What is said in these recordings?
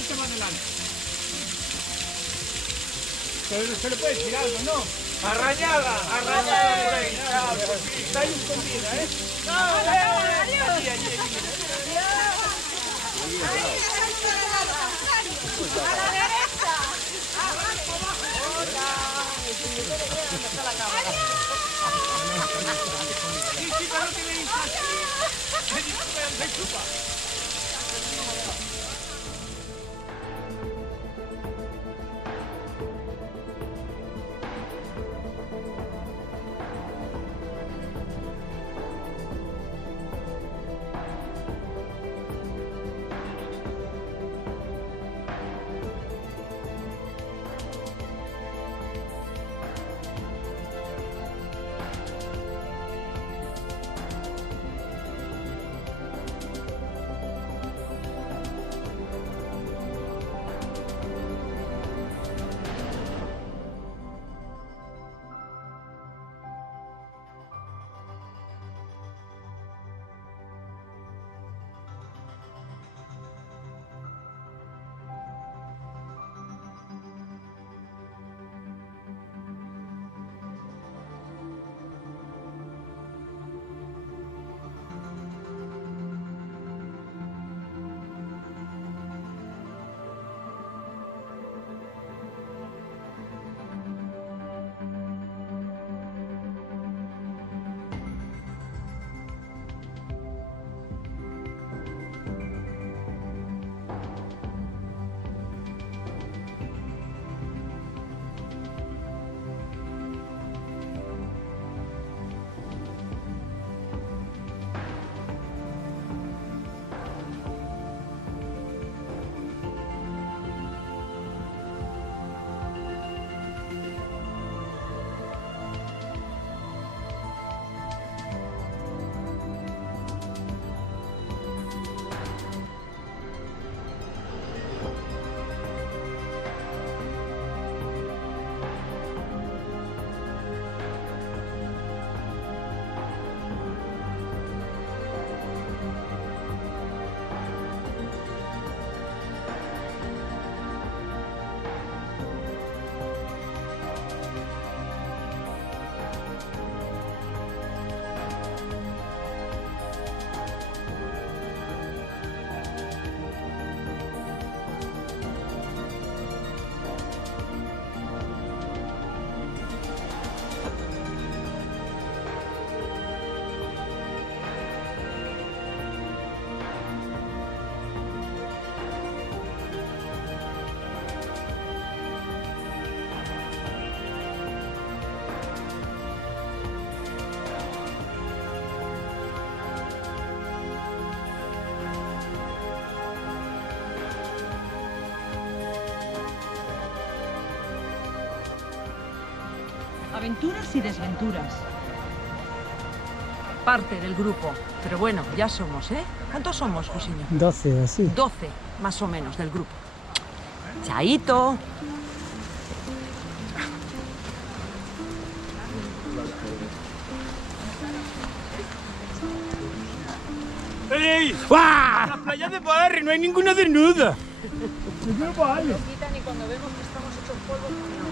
vete más adelante. Pero se le puede decir algo, ¿no? Arrañada por ahí. Está ahí escondida, ¿eh? No, allí. A la derecha. Hola. Está la cámara. Sí, pero no tiene hija. Se chupa. Aventuras y desventuras. Parte del grupo. Pero bueno, ya somos, ¿eh? ¿Cuántos somos, Josiño? 12, así. 12, más o menos, del grupo. Chaito. ¡Ey! ¡Guau! En la playa de Barry no hay ninguna desnuda. No quitan y cuando vemos que estamos hechos polvo, no.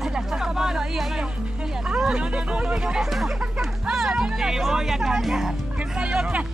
La estás tapando ahí. No. Te voy a cambiar. Que está loca.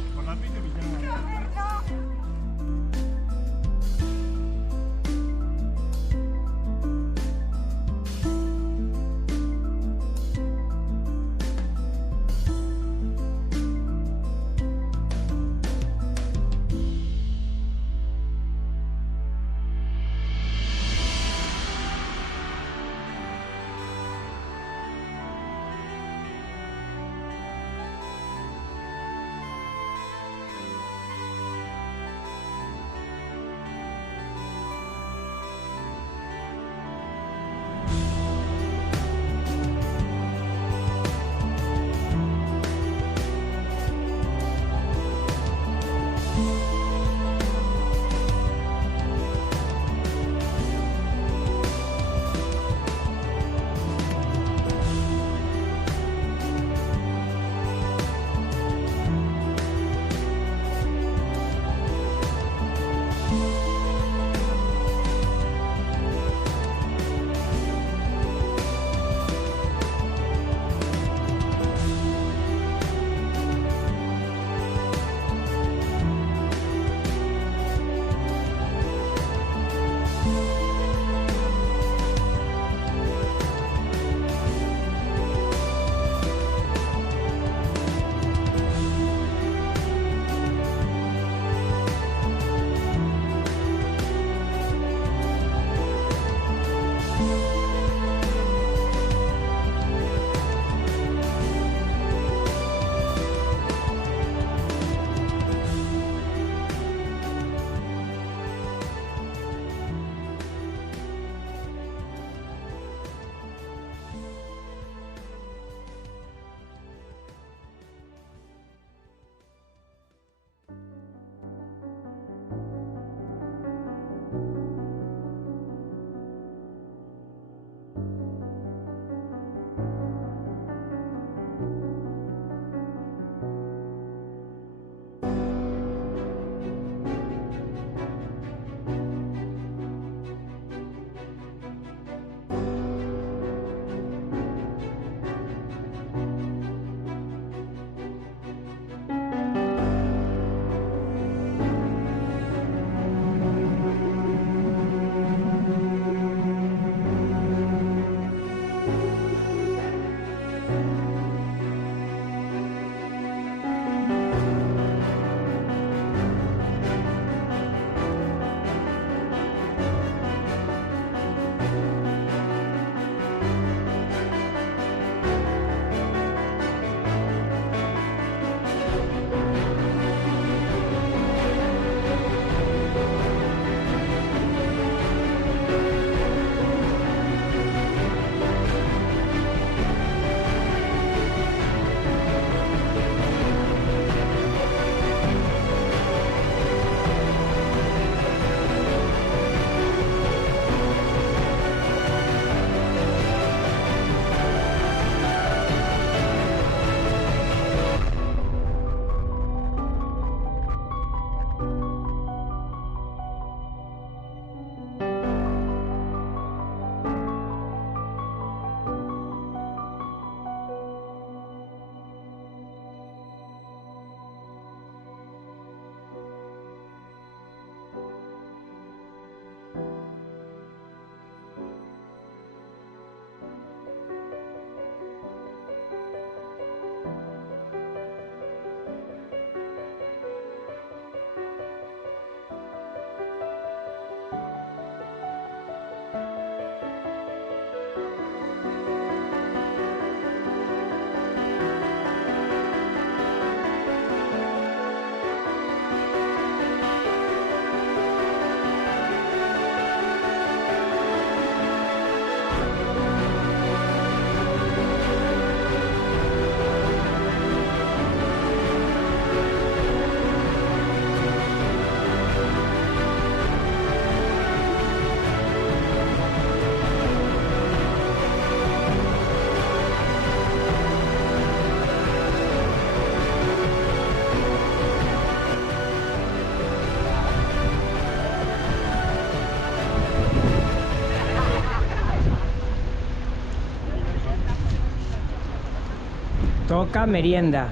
Toca merienda.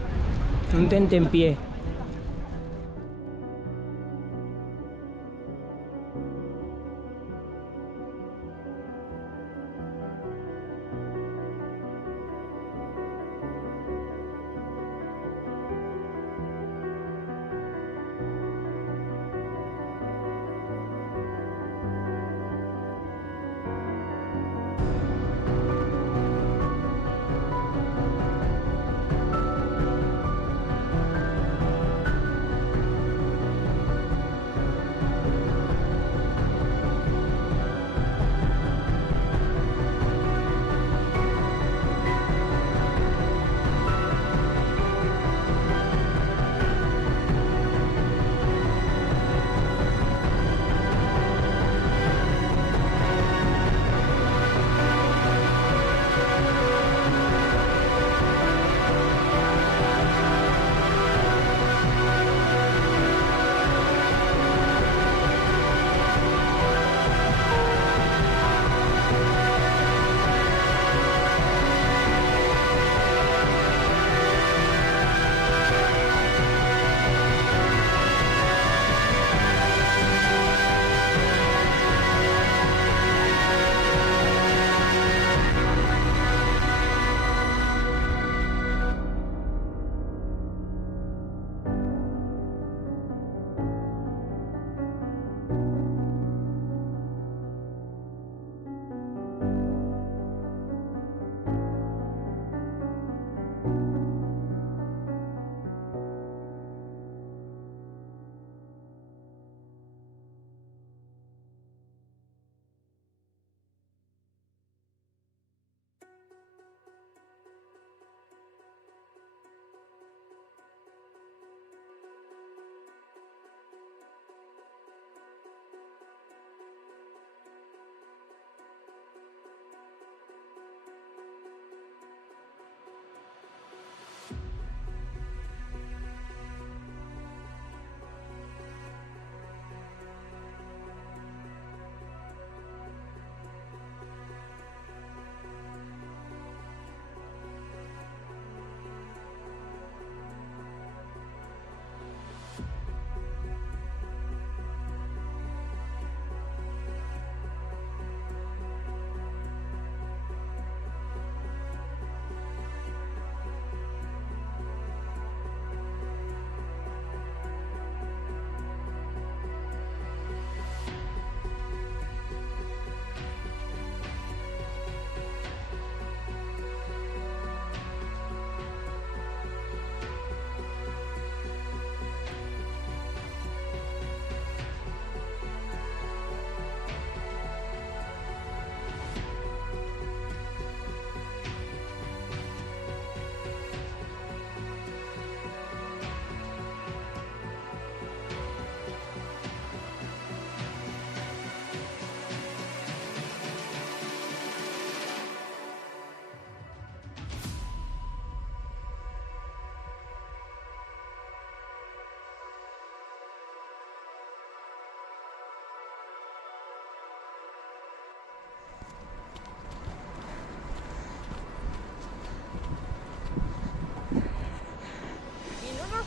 Un tentempié.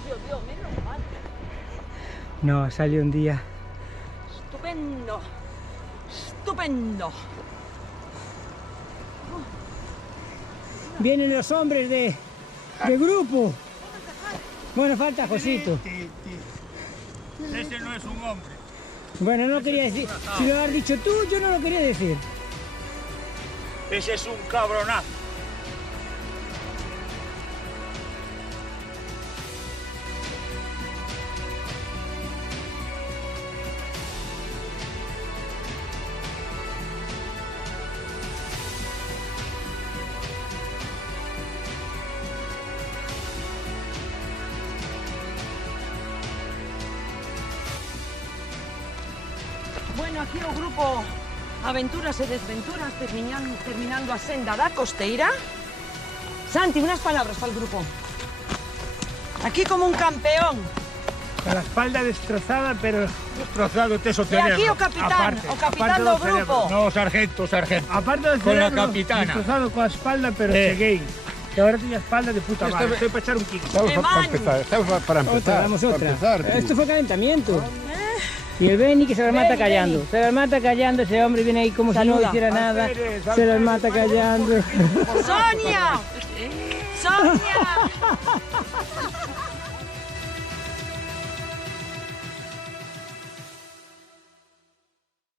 Llovió, menos mal. No, salió un día. Estupendo. Estupendo. Vienen los hombres de grupo. Bueno, falta Josito. Ese no es un hombre. Bueno, no quería decir. Si lo has dicho tú, yo no lo quería decir. Ese es un cabronazo. Bueno, aquí o grupo Aventuras e Desventuras terminando a senda da costeira. Santi, unas palabras para el grupo. Aquí como un campeón. Con la espalda destrozada, pero... Destrozado te eso E aquí o capitán do grupo. No, sargento. Aparte do Con la cerebro, capitana. destrozado coa espalda, pero cheguei. Que ahora tenía espalda de puta madre. Estoy para echar un kick. Estamos para empezar. Estamos para empezar. Otra, damos para otra. empezar, tío. Esto fue calentamiento. Y el Beni que se las mata callando. Se las mata callando, ese hombre viene ahí como si no hiciera nada. Se las mata callando. ¡Sonia! ¡Sonia!